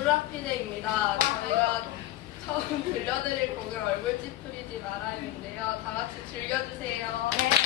솔라피데입니다. 저희가 처음 들려드릴 곡은 얼굴 찌푸리지 말아요인데요. 다 같이 즐겨주세요. 얼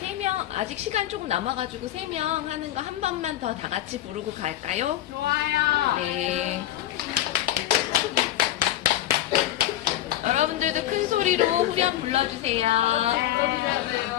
세 명 아직 시간 조금 남아가지고 세 명 하는 거 한 번만 더 다 같이 부르고 갈까요? 좋아요. 네. 여러분들도 큰 소리로 후렴 불러주세요. 네.